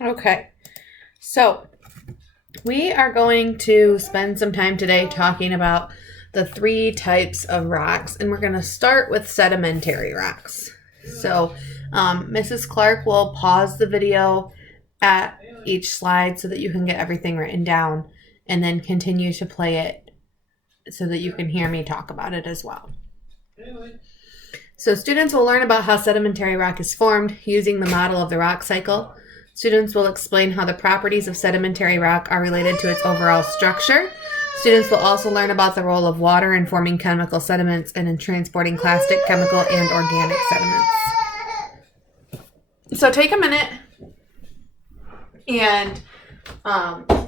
Okay, so we are going to spend some time today talking about the three types of rocks, and we're going to start with sedimentary rocks. So Mrs. Clark will pause the video at each slide so that you can get everything written down, and then continue to play it so that you can hear me talk about it as well. So students will learn about how sedimentary rock is formed using the model of the rock cycle. Students will explain how the properties of sedimentary rock are related to its overall structure. Students will also learn about the role of water in forming chemical sediments and in transporting clastic, chemical, and organic sediments. So take a minute and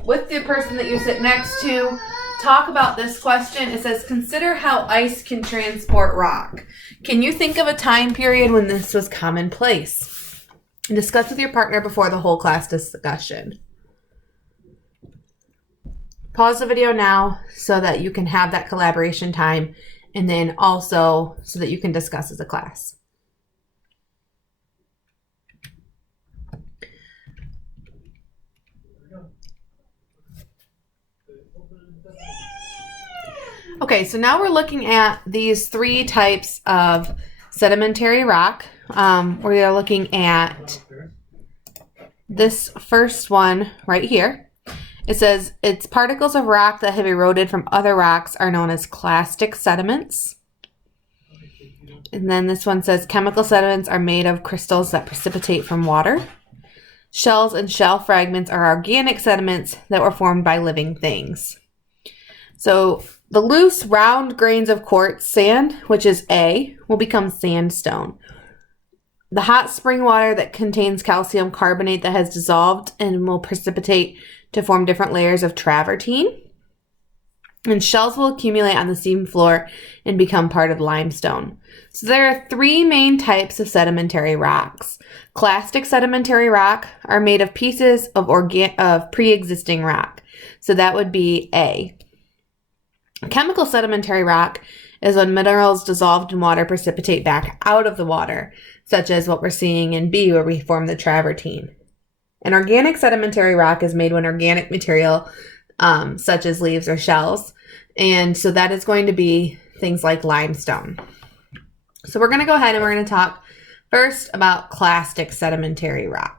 with the person that you sit next to, talk about this question. It says, consider how ice can transport rock. Can you think of a time period when this was commonplace? Discuss with your partner before the whole class discussion. Pause the video now so that you can have that collaboration time, and then also so that you can discuss as a class. Okay, so now we're looking at these three types of sedimentary rock. We are looking at this first one right here. It says it's particles of rock that have eroded from other rocks are known as clastic sediments. And then this one says chemical sediments are made of crystals that precipitate from water. Shells and shell fragments are organic sediments that were formed by living things. So the loose, round grains of quartz sand, which is A, will become sandstone. The hot spring water that contains calcium carbonate that has dissolved and will precipitate to form different layers of travertine. And shells will accumulate on the seam floor and become part of limestone. So there are three main types of sedimentary rocks. Clastic sedimentary rock are made of pieces of pre-existing rock. So that would be A. Chemical sedimentary rock is when minerals dissolved in water precipitate back out of the water, such as what we're seeing in B, where we form the travertine. An organic sedimentary rock is made when organic material, such as leaves or shells, and so that is going to be things like limestone. So we're going to go ahead and we're going to talk first about clastic sedimentary rock.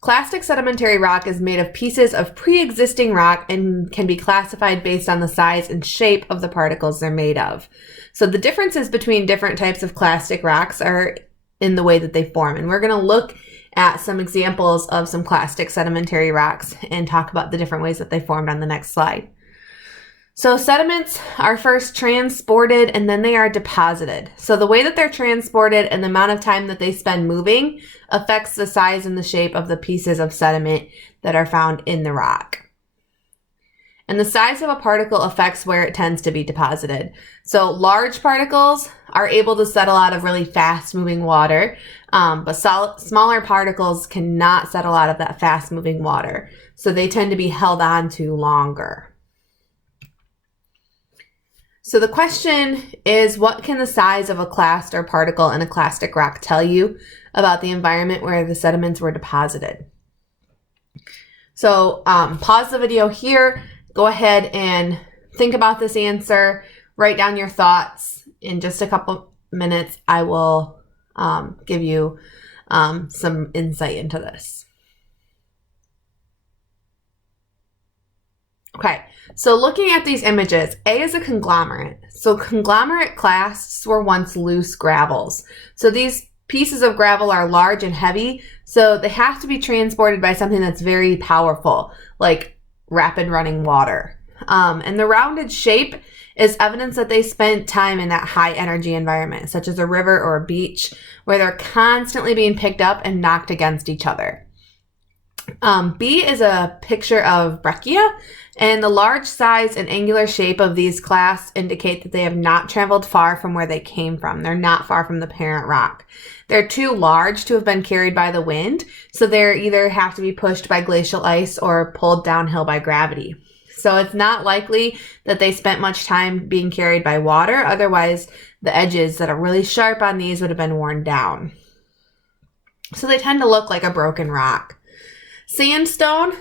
Clastic sedimentary rock is made of pieces of pre-existing rock and can be classified based on the size and shape of the particles they're made of. So the differences between different types of clastic rocks are in the way that they form. And we're going to look at some examples of some clastic sedimentary rocks and talk about the different ways that they formed on the next slide. So sediments are first transported and then they are deposited. So the way that they're transported and the amount of time that they spend moving affects the size and the shape of the pieces of sediment that are found in the rock. And the size of a particle affects where it tends to be deposited. So large particles are able to settle out of really fast moving water, but smaller particles cannot settle out of that fast moving water. So they tend to be held on to longer. So the question is, what can the size of a clast or particle in a clastic rock tell you about the environment where the sediments were deposited? So pause the video here, go ahead and think about this answer, write down your thoughts. In just a couple minutes, I will give you some insight into this. Okay, so looking at these images, A is a conglomerate. So conglomerate clasts were once loose gravels. So these pieces of gravel are large and heavy, so they have to be transported by something that's very powerful, like rapid running water. And the rounded shape is evidence that they spent time in that high energy environment, such as a river or a beach, where they're constantly being picked up and knocked against each other. B is a picture of breccia, and the large size and angular shape of these clasts indicate that they have not traveled far from where they came from. They're not far from the parent rock. They're too large to have been carried by the wind, so they either have to be pushed by glacial ice or pulled downhill by gravity. So it's not likely that they spent much time being carried by water. Otherwise, the edges that are really sharp on these would have been worn down. So they tend to look like a broken rock. Sandstone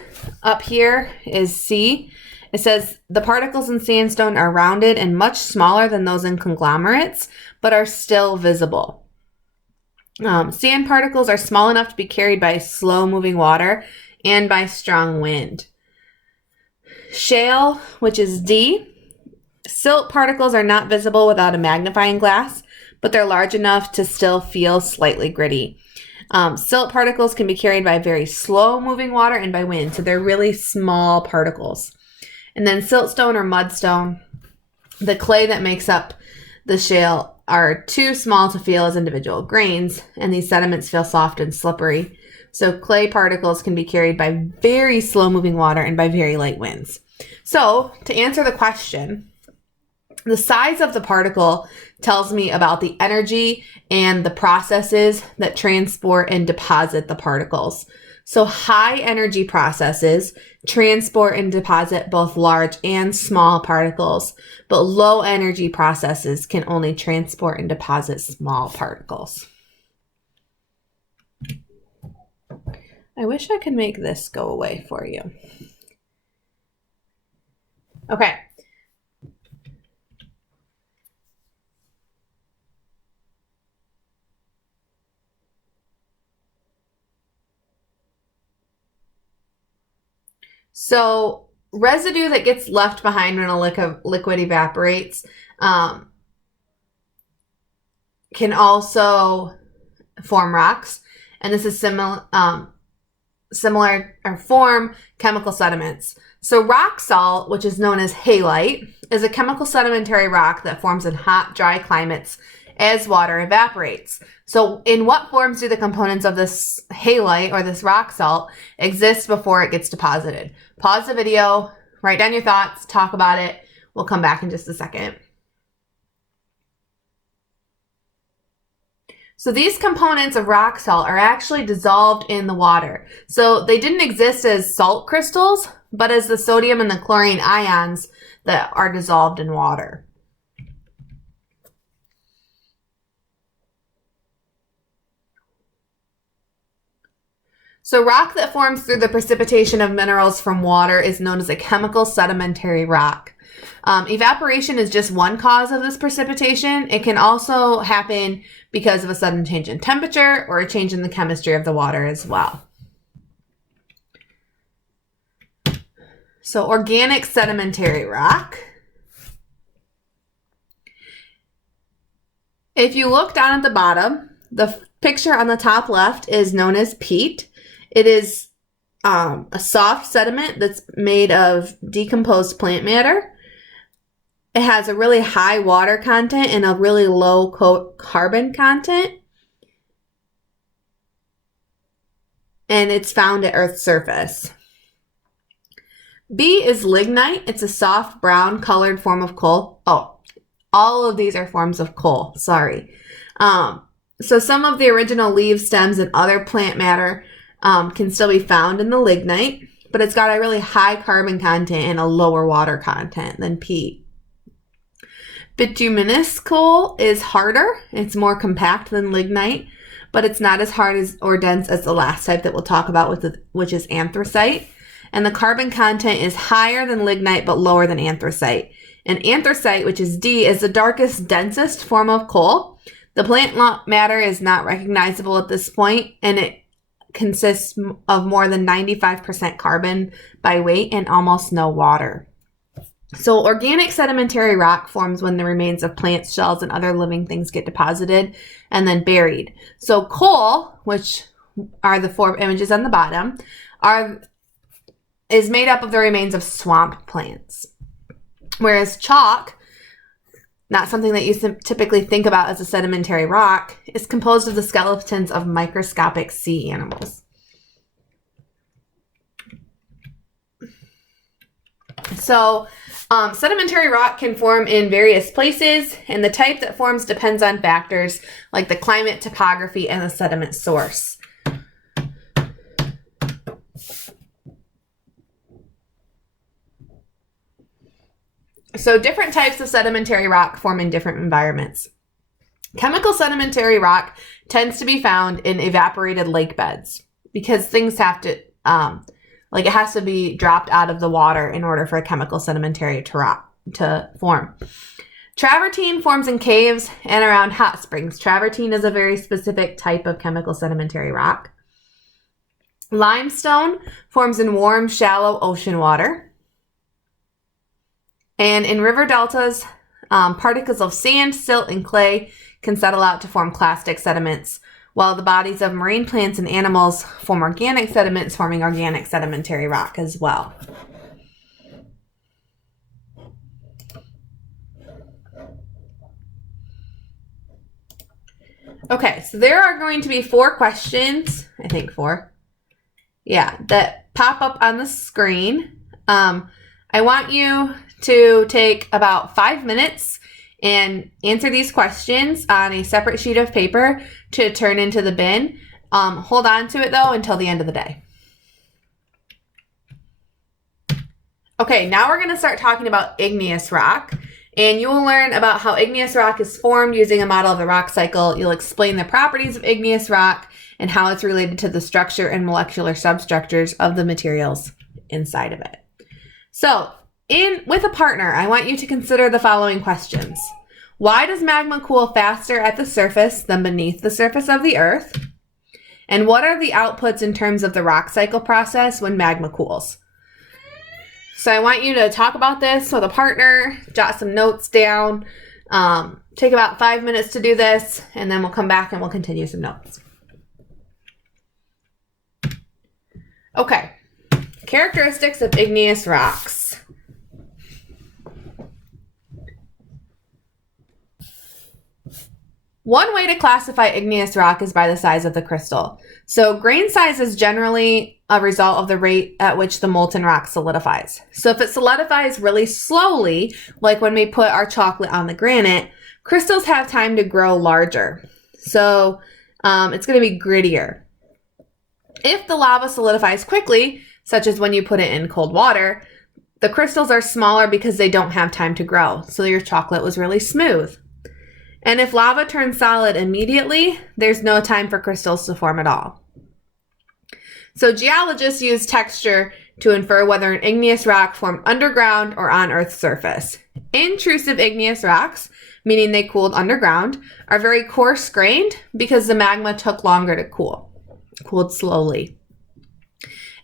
up here is C. It says the particles in sandstone are rounded and much smaller than those in conglomerates, but are still visible. Sand particles are small enough to be carried by slow-moving water and by strong wind. Shale, which is D. Silt particles are not visible without a magnifying glass, but they're large enough to still feel slightly gritty. Silt particles can be carried by very slow-moving water and by wind, so they're really small particles. And then siltstone or mudstone, the clay that makes up the shale are too small to feel as individual grains, and these sediments feel soft and slippery. So clay particles can be carried by very slow-moving water and by very light winds. So to answer the question, the size of the particle tells me about the energy and the processes that transport and deposit the particles. So high energy processes transport and deposit both large and small particles, but low energy processes can only transport and deposit small particles. I wish I could make this go away for you. Okay. So residue that gets left behind when a liquid evaporates can also form rocks, and this is similar or form chemical sediments. So rock salt, which is known as halite, is a chemical sedimentary rock that forms in hot, dry climates as water evaporates. So in what forms do the components of this halite or this rock salt exist before it gets deposited? Pause the video, write down your thoughts, talk about it. We'll come back in just a second. So these components of rock salt are actually dissolved in the water. So they didn't exist as salt crystals, but as the sodium and the chlorine ions that are dissolved in water. So rock that forms through the precipitation of minerals from water is known as a chemical sedimentary rock. Evaporation is just one cause of this precipitation. It can also happen because of a sudden change in temperature or a change in the chemistry of the water as well. So organic sedimentary rock. If you look down at the bottom, the picture on the top left is known as peat. It is a soft sediment that's made of decomposed plant matter. It has a really high water content and a really low carbon content. And it's found at Earth's surface. B is lignite. It's a soft brown colored form of coal. Oh, all of these are forms of coal. Sorry. So some of the original leaves, stems, and other plant matter can still be found in the lignite, but it's got a really high carbon content and a lower water content than peat. Bituminous coal is harder. It's more compact than lignite, but it's not as hard as or dense as the last type that we'll talk about, which is anthracite. And the carbon content is higher than lignite, but lower than anthracite. And anthracite, which is D, is the darkest, densest form of coal. The plant matter is not recognizable at this point, and it consists of more than 95% carbon by weight and almost no water. So organic sedimentary rock forms when the remains of plants, shells, and other living things get deposited and then buried. So coal, which are the four images on the bottom, is made up of the remains of swamp plants. Whereas chalk, not something that you typically think about as a sedimentary rock, is composed of the skeletons of microscopic sea animals. So sedimentary rock can form in various places, and the type that forms depends on factors like the climate, topography, and the sediment source. So different types of sedimentary rock form in different environments. Chemical sedimentary rock tends to be found in evaporated lake beds because things have to, it has to be dropped out of the water in order for a chemical sedimentary to form. Travertine forms in caves and around hot springs. Travertine is a very specific type of chemical sedimentary rock. Limestone forms in warm, shallow ocean water. And in river deltas, particles of sand, silt, and clay can settle out to form clastic sediments, while the bodies of marine plants and animals form organic sediments, forming organic sedimentary rock as well. Okay, so there are going to be 4 questions, I think 4, that pop up on the screen. I want you to take about 5 minutes and answer these questions on a separate sheet of paper to turn into the bin. Hold on to it though until the end of the day. Okay, now we're going to start talking about igneous rock, and you will learn about how igneous rock is formed using a model of the rock cycle. You'll explain the properties of igneous rock and how it's related to the structure and molecular substructures of the materials inside of it. So, with a partner, I want you to consider the following questions. Why does magma cool faster at the surface than beneath the surface of the earth? And what are the outputs in terms of the rock cycle process when magma cools? So I want you to talk about this with a partner, jot some notes down, take about 5 minutes to do this, and then we'll come back and we'll continue some notes. Okay, characteristics of igneous rocks. One way to classify igneous rock is by the size of the crystal. So grain size is generally a result of the rate at which the molten rock solidifies. So if it solidifies really slowly, like when we put our chocolate on the granite, crystals have time to grow larger. So it's going to be grittier. If the lava solidifies quickly, such as when you put it in cold water, the crystals are smaller because they don't have time to grow. So your chocolate was really smooth. And if lava turns solid immediately, there's no time for crystals to form at all. So geologists use texture to infer whether an igneous rock formed underground or on Earth's surface. Intrusive igneous rocks, meaning they cooled underground, are very coarse-grained because the magma took longer to cooled slowly.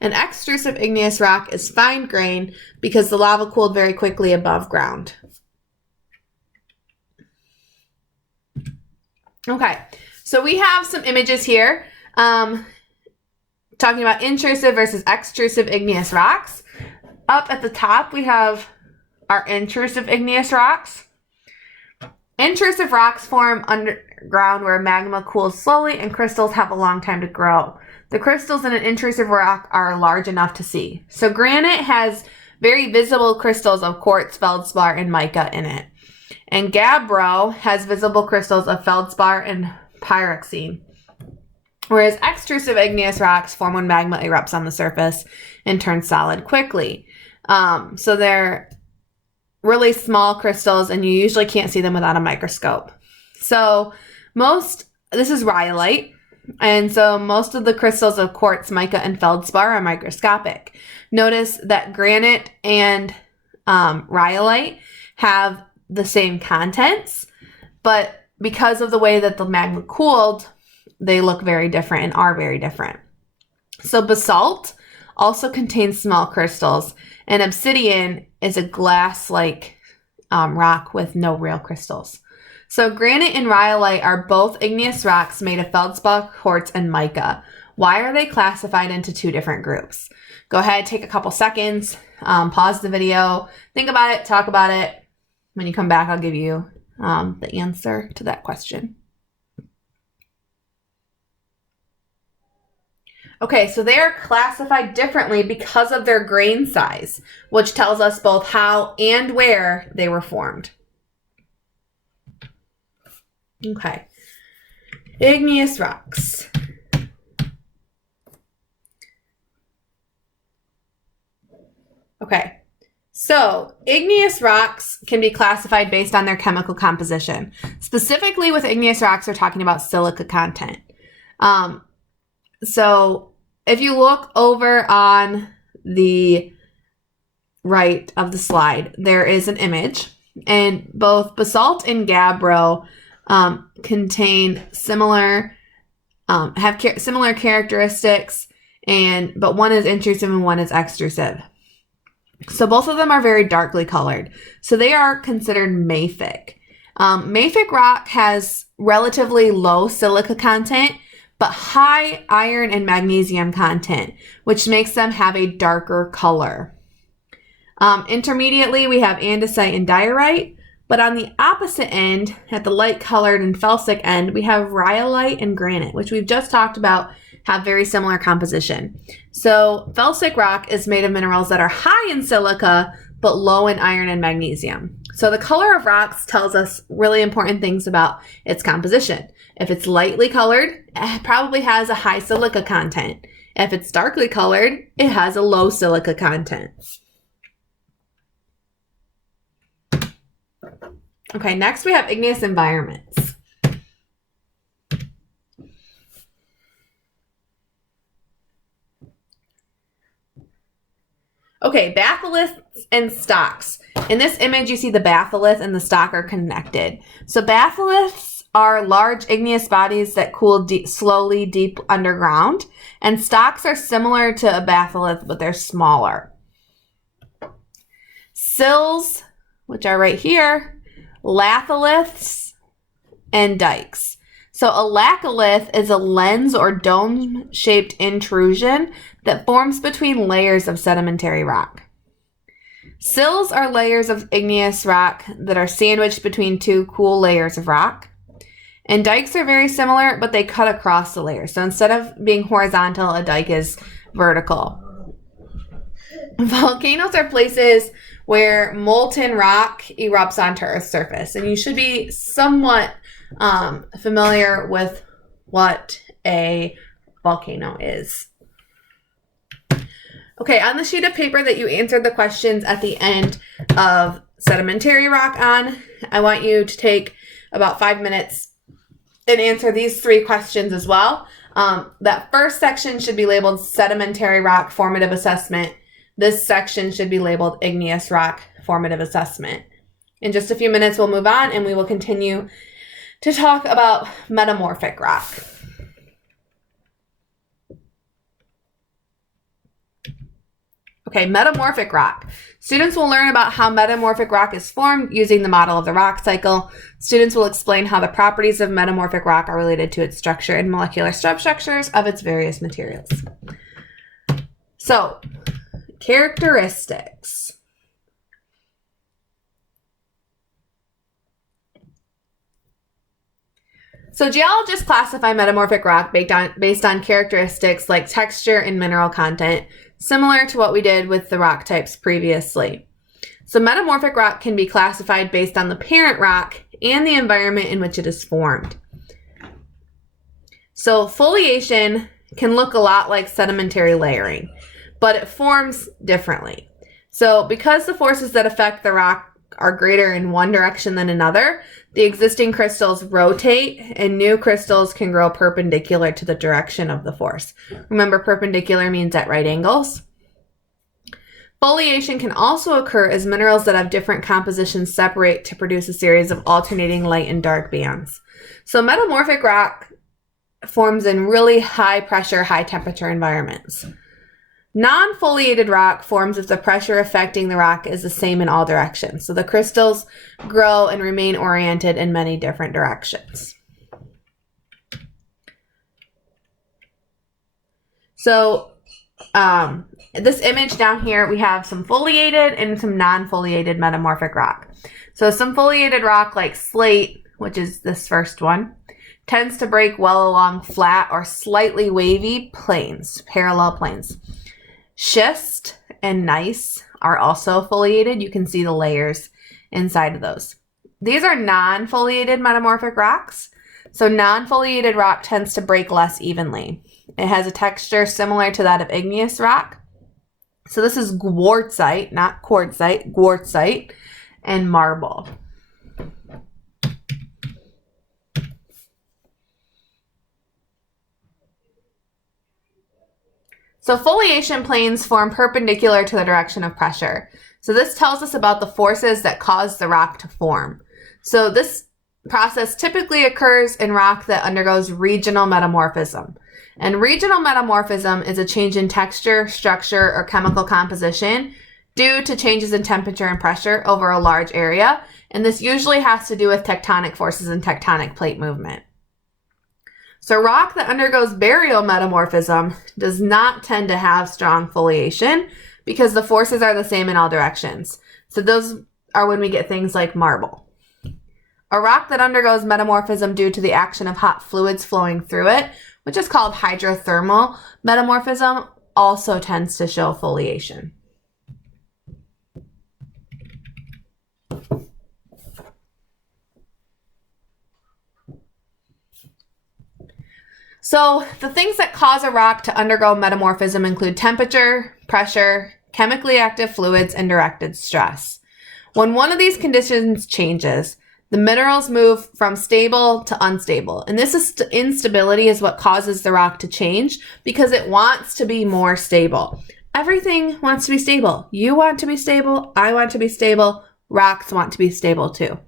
An extrusive igneous rock is fine-grained because the lava cooled very quickly above ground. Okay, so we have some images here talking about intrusive versus extrusive igneous rocks. Up at the top, we have our intrusive igneous rocks. Intrusive rocks form underground where magma cools slowly and crystals have a long time to grow. The crystals in an intrusive rock are large enough to see. So granite has very visible crystals of quartz, feldspar, and mica in it. And gabbro has visible crystals of feldspar and pyroxene. Whereas extrusive igneous rocks form when magma erupts on the surface and turns solid quickly. So they're really small crystals and you usually can't see them without a microscope. So this is rhyolite. And so most of the crystals of quartz, mica, and feldspar are microscopic. Notice that granite and rhyolite have the same contents, but because of the way that the magma cooled, they look very different and are very different. So basalt also contains small crystals, and obsidian is a glass-like rock with no real crystals. So granite and rhyolite are both igneous rocks made of feldspar, quartz, and mica. Why are they classified into 2 different groups? Go ahead, take a couple seconds, pause the video, think about it, talk about it. When you come back, I'll give you the answer to that question. Okay, so they are classified differently because of their grain size, which tells us both how and where they were formed. Okay, igneous rocks. Okay, So, igneous rocks can be classified based on their chemical composition. Specifically with igneous rocks, we're talking about silica content. So, if you look over on the right of the slide, there is an image, and both basalt and gabbro contain similar, have similar characteristics, but one is intrusive and one is extrusive. So both of them are very darkly colored. So they are considered mafic. Mafic rock has relatively low silica content, but high iron and magnesium content, which makes them have a darker color. Intermediately, we have andesite and diorite, but on the opposite end, at the light colored and felsic end, we have rhyolite and granite, which we've just talked about have very similar composition. So felsic rock is made of minerals that are high in silica, but low in iron and magnesium. So the color of rocks tells us really important things about its composition. If it's lightly colored, it probably has a high silica content. If it's darkly colored, it has a low silica content. Okay, next we have igneous environments. Okay, batholiths and stocks. In this image, you see the batholith and the stock are connected. So batholiths are large igneous bodies that cool slowly deep underground, and stocks are similar to a batholith, but they're smaller. Sills, which are right here, latholiths, and dikes. So a laccolith is a lens or dome-shaped intrusion that forms between layers of sedimentary rock. Sills are layers of igneous rock that are sandwiched between two cool layers of rock. And dikes are very similar, but they cut across the layers. So instead of being horizontal, a dike is vertical. Volcanoes are places where molten rock erupts onto Earth's surface. And you should be somewhat familiar with what a volcano is. Okay, on the sheet of paper that you answered the questions at the end of sedimentary rock on, I want you to take about 5 minutes and answer these 3 questions as well. That first section should be labeled sedimentary rock formative assessment. This section should be labeled igneous rock formative assessment. In just a few minutes, we'll move on and we will continue to talk about metamorphic rock. Okay, metamorphic rock. Students will learn about how metamorphic rock is formed using the model of the rock cycle. Students will explain how the properties of metamorphic rock are related to its structure and molecular substructures of its various materials. So, characteristics. So geologists classify metamorphic rock based on characteristics like texture and mineral content, similar to what we did with the rock types previously. So metamorphic rock can be classified based on the parent rock and the environment in which it is formed. So foliation can look a lot like sedimentary layering, but it forms differently. So because the forces that affect the rock are greater in one direction than another, the existing crystals rotate and new crystals can grow perpendicular to the direction of the force. Remember, perpendicular means at right angles. Foliation can also occur as minerals that have different compositions separate to produce a series of alternating light and dark bands. So metamorphic rock forms in really high pressure, high temperature environments. Non-foliated rock forms if the pressure affecting the rock is the same in all directions. So the crystals grow and remain oriented in many different directions. So this image down here, we have some foliated and some non-foliated metamorphic rock. So some foliated rock like slate, which is this first one, tends to break well along flat or slightly wavy planes, parallel planes. Schist and gneiss are also foliated. You can see the layers inside of those. These are non-foliated metamorphic rocks. So non-foliated rock tends to break less evenly. It has a texture similar to that of igneous rock. So this is quartzite, not quartzite, quartzite, and marble. So foliation planes form perpendicular to the direction of pressure. So this tells us about the forces that cause the rock to form. So this process typically occurs in rock that undergoes regional metamorphism. And regional metamorphism is a change in texture, structure, or chemical composition due to changes in temperature and pressure over a large area. And this usually has to do with tectonic forces and tectonic plate movement. So rock that undergoes burial metamorphism does not tend to have strong foliation because the forces are the same in all directions. So those are when we get things like marble. A rock that undergoes metamorphism due to the action of hot fluids flowing through it, which is called hydrothermal metamorphism, also tends to show foliation. So the things that cause a rock to undergo metamorphism include temperature, pressure, chemically active fluids, and directed stress. When one of these conditions changes, the minerals move from stable to unstable. And this instability is what causes the rock to change because it wants to be more stable. Everything wants to be stable. You want to be stable. I want to be stable. Rocks want to be stable too.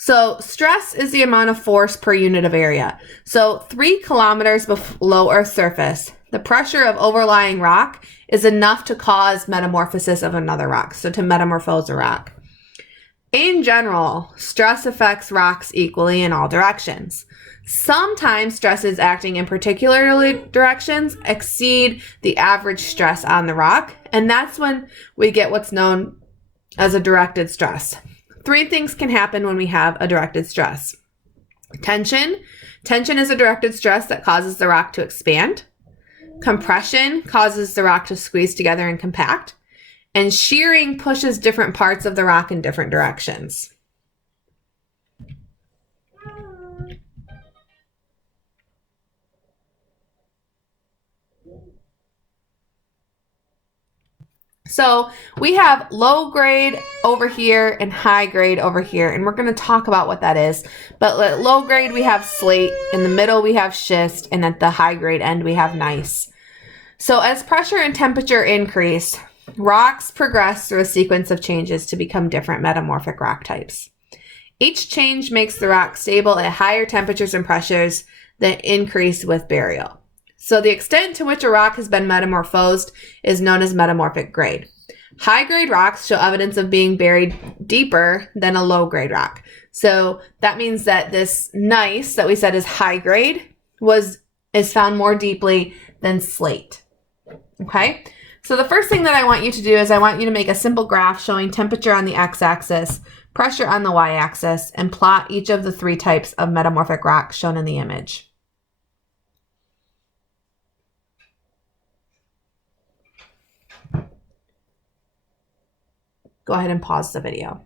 So stress is the amount of force per unit of area. So 3 kilometers below Earth's surface, the pressure of overlying rock is enough to cause metamorphosis of another rock, so to metamorphose a rock. In general, stress affects rocks equally in all directions. Sometimes stresses acting in particular directions exceed the average stress on the rock, and that's when we get what's known as a directed stress. 3 things can happen when we have a directed stress. Tension. Tension is a directed stress that causes the rock to expand. Compression causes the rock to squeeze together and compact. And shearing pushes different parts of the rock in different directions. So we have low grade over here and high grade over here, and we're going to talk about what that is. But at low grade, we have slate. In the middle, we have schist. And at the high grade end, we have gneiss. So as pressure and temperature increase, rocks progress through a sequence of changes to become different metamorphic rock types. Each change makes the rock stable at higher temperatures and pressures that increase with burial. So the extent to which a rock has been metamorphosed is known as metamorphic grade. High-grade rocks show evidence of being buried deeper than a low-grade rock. So that means that this gneiss that we said is high-grade is found more deeply than slate. Okay? So the first thing that I want you to do is I want you to make a simple graph showing temperature on the x-axis, pressure on the y-axis, and plot each of the 3 types of metamorphic rock shown in the image. Go ahead and pause the video.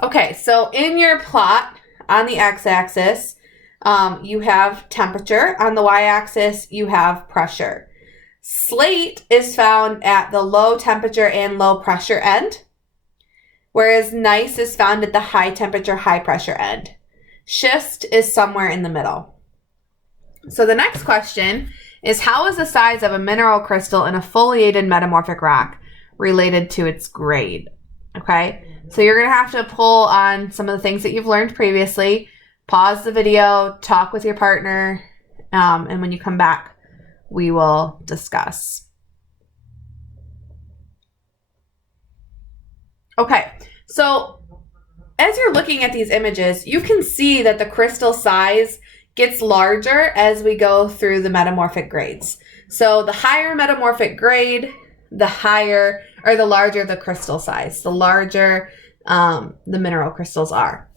Okay, so in your plot on the x-axis, you have temperature. On the y-axis, you have pressure. Slate is found at the low temperature and low pressure end, whereas gneiss is found at the high temperature, high pressure end. Schist is somewhere in the middle. So the next question is, how is the size of a mineral crystal in a foliated metamorphic rock related to its grade? Okay, so you're going to have to pull on some of the things that you've learned previously, pause the video, talk with your partner, and when you come back, we will discuss. Okay, so as you're looking at these images, you can see that the crystal size gets larger as we go through the metamorphic grades. So the higher metamorphic grade, the larger the crystal size, the larger the mineral crystals are.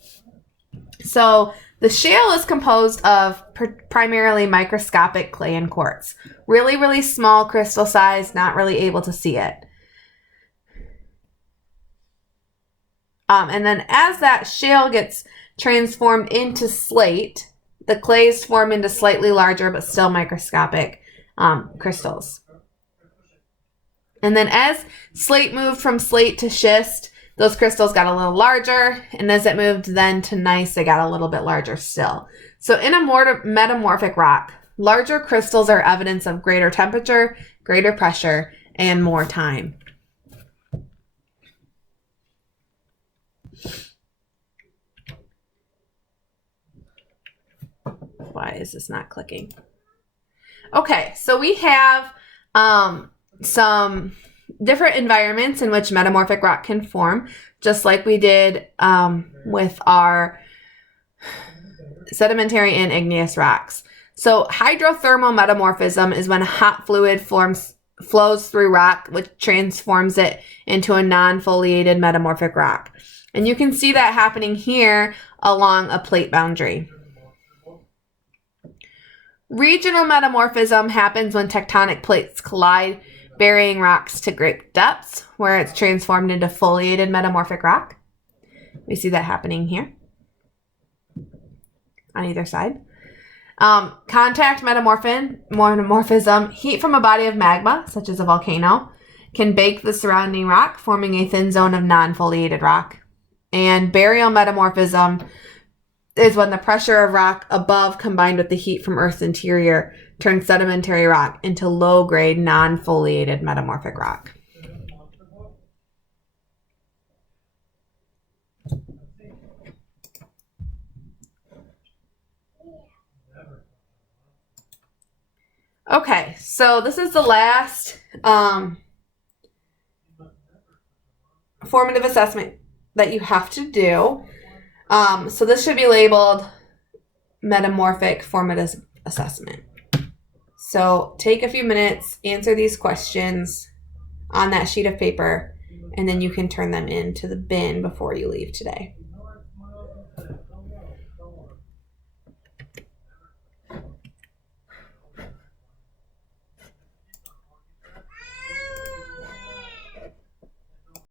So the shale is composed of primarily microscopic clay and quartz. Really, really small crystal size, not really able to see it. And then as that shale gets transformed into slate, the clays form into slightly larger but still microscopic crystals. And then as slate moved from slate to schist, those crystals got a little larger, and as it moved then to gneiss, they got a little bit larger still. So in a metamorphic rock, larger crystals are evidence of greater temperature, greater pressure, and more time. Why is this not clicking? Okay, so we have some different environments in which metamorphic rock can form, just like we did with our sedimentary and igneous rocks. So hydrothermal metamorphism is when hot fluid flows through rock, which transforms it into a non-foliated metamorphic rock. And you can see that happening here along a plate boundary. Regional metamorphism happens when tectonic plates collide, burying rocks to great depths, where it's transformed into foliated metamorphic rock. We see that happening here on either side. Contact metamorphism, heat from a body of magma, such as a volcano, can bake the surrounding rock, forming a thin zone of non-foliated rock. And burial metamorphism is when the pressure of rock above combined with the heat from Earth's interior turns sedimentary rock into low-grade, non-foliated metamorphic rock. Okay, so this is the last formative assessment that you have to do. So this should be labeled metamorphic formative assessment. So take a few minutes, answer these questions on that sheet of paper, and then you can turn them into the bin before you leave today.